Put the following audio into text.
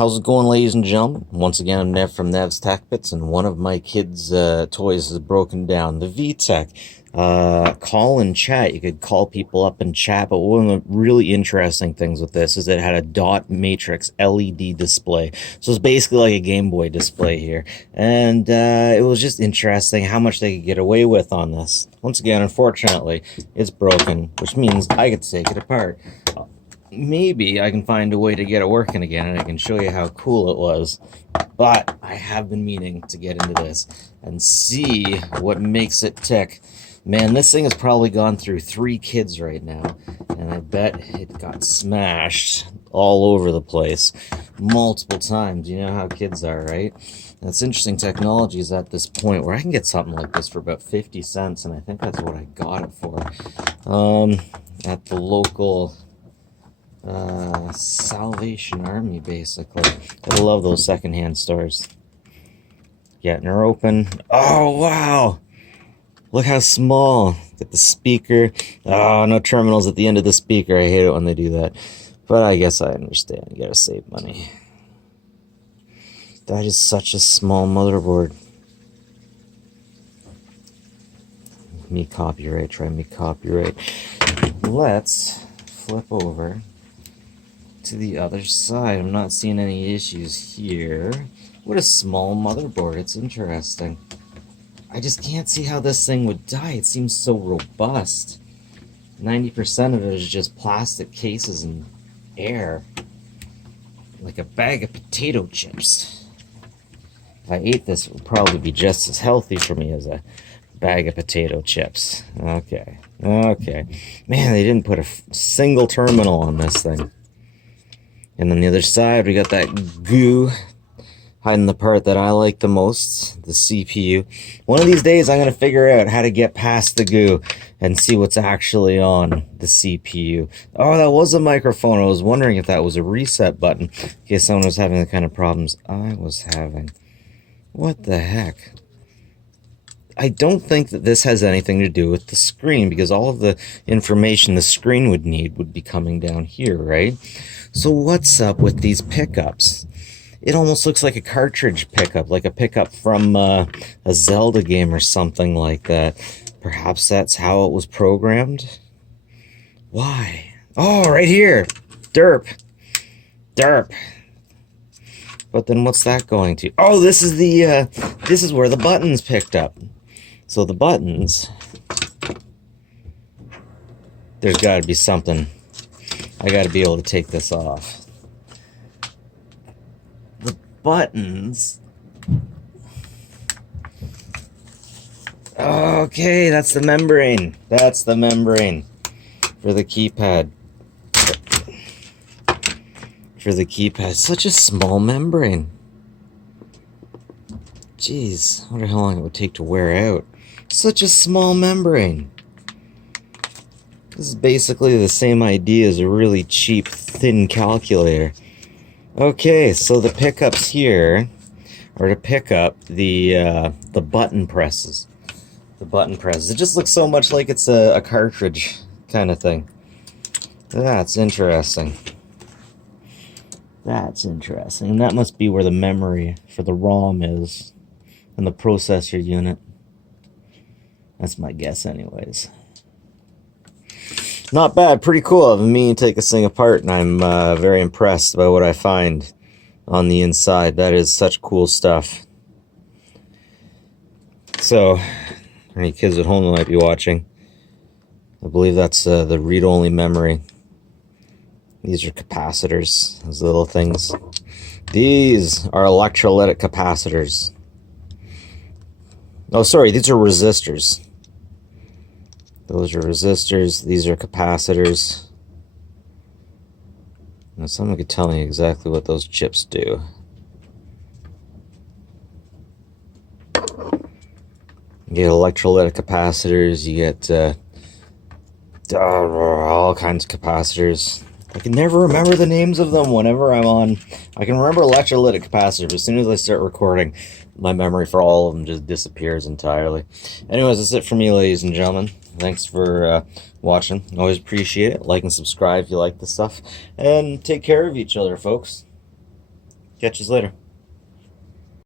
How's it going, ladies and gentlemen? Once again, I'm Nev from Nev's Tech Bits, and one of my kids' toys is broken down. The Vtech Call and Chat. You could call people up and chat, but one of the really interesting things with this is it had a dot matrix LED display. So it's basically like a Game Boy display here. And it was just interesting how much they could get away with on this. Once again, unfortunately, it's broken, which means I could take it apart. Maybe I can find a way to get it working again, and I can show you how cool it was. But I have been meaning to get into this and see what makes it tick. Man, this thing has probably gone through 3 kids right now, and I bet it got smashed all over the place multiple times. You know how kids are, right? That's interesting. Technology is at this point where I can get something like this for about 50 cents, and I think that's what I got it for at the local Salvation Army, basically. I love those secondhand stores. Getting her open. Oh, wow! Look how small. Get the speaker. Oh, no terminals at the end of the speaker. I hate it when they do that. But I guess I understand. You gotta save money. That is such a small motherboard. Me copyright. Try me copyright. Let's flip over to the other side. I'm not seeing any issues here. What a small motherboard. It's interesting. I just can't see how this thing would die. It seems so robust. 90% of it is just plastic cases and air. Like a bag of potato chips. If I ate this, it would probably be just as healthy for me as a bag of potato chips. Okay. Okay. Man, they didn't put a single terminal on this thing. And on the other side, we got that goo hiding the part that I like the most, the CPU. One of these days, I'm going to figure out how to get past the goo and see what's actually on the CPU. Oh, that was a microphone. I was wondering if that was a reset button in case someone was having the kind of problems I was having. What the heck? I don't think that this has anything to do with the screen, because all of the information the screen would need would be coming down here, right? So what's up with these pickups? It almost looks like a cartridge pickup, like a pickup from a Zelda game or something like that. Perhaps that's how it was programmed? Why? Oh, right here! Derp! Derp! But then what's that going to? Oh, this is the, this is where the buttons picked up. So the buttons, there's got to be something. I got to be able to take this off. The buttons. Okay, that's the membrane. That's the membrane for the keypad. For the keypad. Such a small membrane. Jeez, I wonder how long it would take to wear out. Such a small membrane. This is basically the same idea as a really cheap, thin calculator. Okay, so the pickups here are to pick up the button presses. The button presses. It just looks so much like it's a cartridge kind of thing. That's interesting. That's interesting. And that must be where the memory for the ROM is. And the processor unit. That's my guess anyways. Not bad, pretty cool. I've been meaning to take this thing apart, and I'm very impressed by what I find on the inside. That is such cool stuff. So, any kids at home that might be watching, I believe that's the read-only memory. These are capacitors, those little things. These are electrolytic capacitors. Oh, sorry, these are resistors. Those are resistors. These are capacitors. Now, someone could tell me exactly what those chips do. You get electrolytic capacitors. You get all kinds of capacitors. I can never remember the names of them whenever I'm on. I can remember electrolytic capacitors, but as soon as I start recording, my memory for all of them just disappears entirely. Anyways, that's it for me, ladies and gentlemen. Thanks for watching. Always appreciate it. Like and subscribe if you like this stuff. And take care of each other, folks. Catch you later.